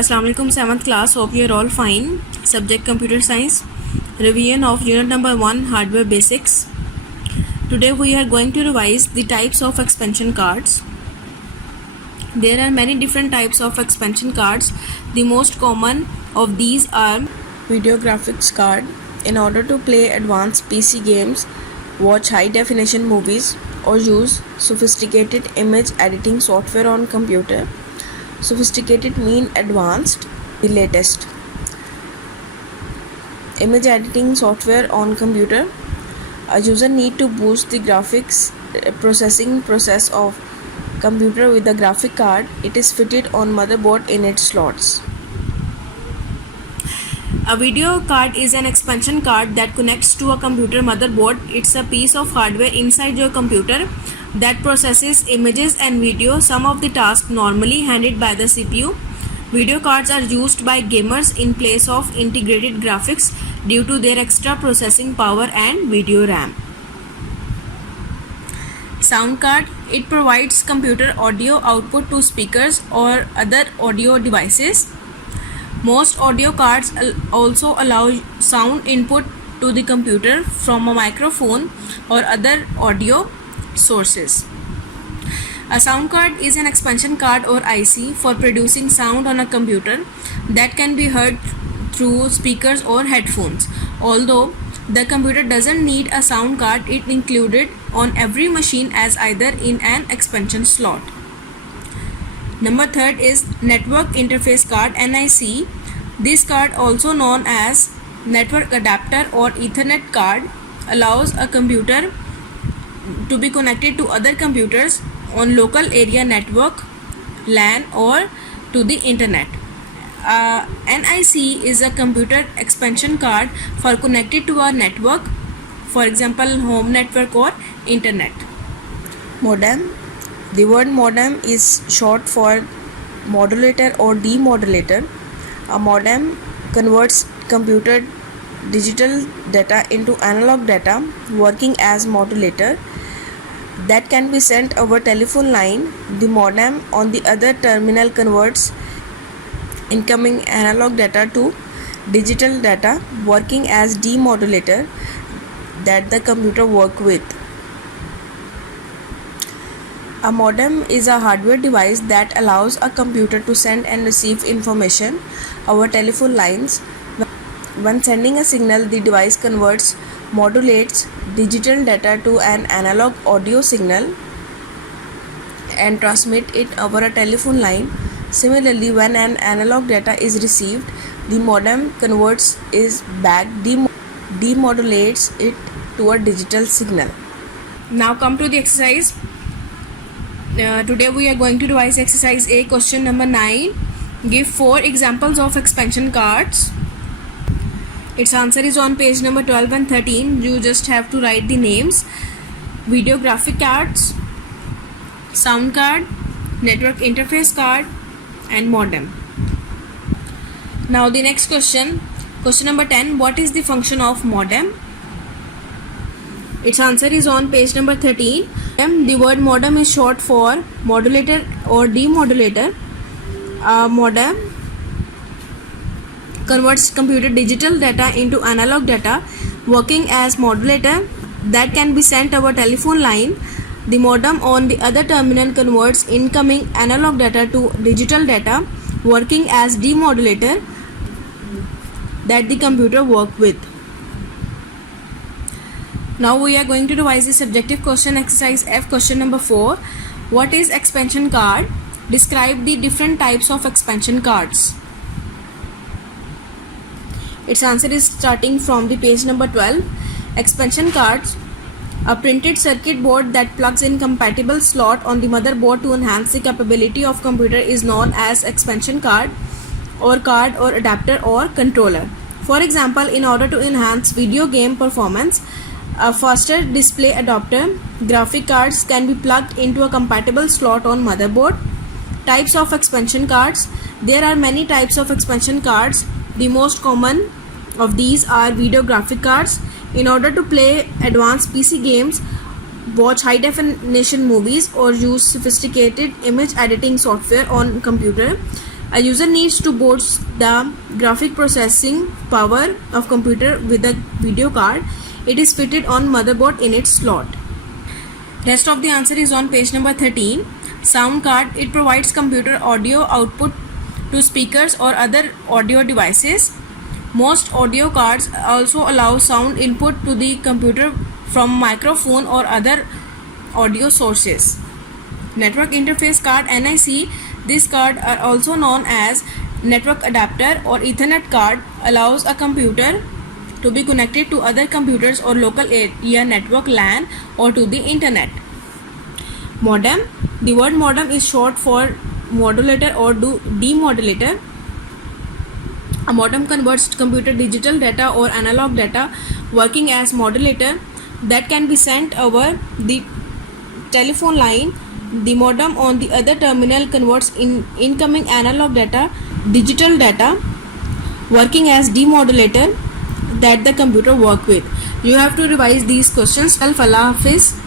Assalamu alaikum, 7th class. Hope you are all fine. Subject Computer Science. Revision of Unit number 1 Hardware Basics. Today we are going to revise the types of expansion cards. There are many different types of expansion cards. The most common of these are video graphics card. In order to play advanced PC games, watch high definition movies, or use sophisticated image editing software on computer. Sophisticated mean advanced, the latest. Image editing software on computer. A user need to boost the graphics processing process of computer with the graphic card. It is fitted on motherboard in its slots. A video card is an expansion card that connects to a computer motherboard. It's a piece of hardware inside your computer that processes images and video, some of the tasks normally handled by the CPU. Video cards are used by gamers in place of integrated graphics due to their extra processing power and video RAM. Sound card. It provides computer audio output to speakers or other audio devices. Most audio cards also allow sound input to the computer from a microphone or other audio sources. A sound card is an expansion card or IC for producing sound on a computer that can be heard through speakers or headphones. Although the computer doesn't need a sound card, it included on every machine as either in an expansion slot. Number 3 is network interface card, NIC. This card, also known as network adapter or Ethernet card, allows a computer to be connected to other computers on local area network, LAN, or to the internet. NIC is a computer expansion card for connected to a network, for example home network or internet. Modem. The word modem is short for modulator or demodulator. A modem converts computer digital data into analog data, working as modulator that can be sent over telephone line. The modem on the other terminal converts incoming analog data to digital data, working as demodulator that the computer work with. A modem is a hardware device that allows a computer to send and receive information over telephone lines. When sending a signal, the device modulates digital data to an analog audio signal and transmit it over a telephone line. Similarly, when an analog data is received, the modem converts it back, demodulates it to a digital signal. Now come to the exercise. Today we are going to revise exercise A, question number 9. Give 4 examples of expansion cards. Its answer is on page number 12 and 13. You just have to write the names. Video graphic cards, sound card, network interface card, and modem. Now the next question number 10. What is the function of modem? Its answer is on page number 13. The word modem is short for modulator or demodulator. Modem converts computer digital data into analog data, working as modulator that can be sent over telephone line. The modem on the other terminal converts incoming analog data to digital data, working as demodulator that the computer work with. Now we are going to revise the subjective question exercise F, question number 4. What is expansion card? Describe the different types of expansion cards. Its answer is starting from the page number 12. Expansion cards. A printed circuit board that plugs in compatible slot on the motherboard to enhance the capability of computer is known as expansion card or adapter or controller. For example, in order to enhance video game performance, a faster display adapter, graphic cards can be plugged into a compatible slot on motherboard. Types of expansion cards. There are many types of expansion cards. The most common of these are video graphic cards. In order to play advanced PC games, watch high definition movies, or use sophisticated image editing software on computer, A user needs to boost the graphic processing power of computer with a video card. It is fitted on motherboard in its slot. Rest of the answer is on page number 13. Sound card. It provides computer audio output to speakers or other audio devices. Most audio cards also allow sound input to the computer from microphone or other audio sources. Network interface card NIC. This card are also known as network adapter or Ethernet card, allows a computer to be connected to other computers or local area network LAN or to the internet. Modem. The word modem is short for modulator or demodulator. A modem converts computer digital data or analog data working as modulator that can be sent over the telephone line. The modem on the other terminal converts incoming analog data, digital data, working as demodulator that the computer work with. You have to revise these questions. Allah Hafiz.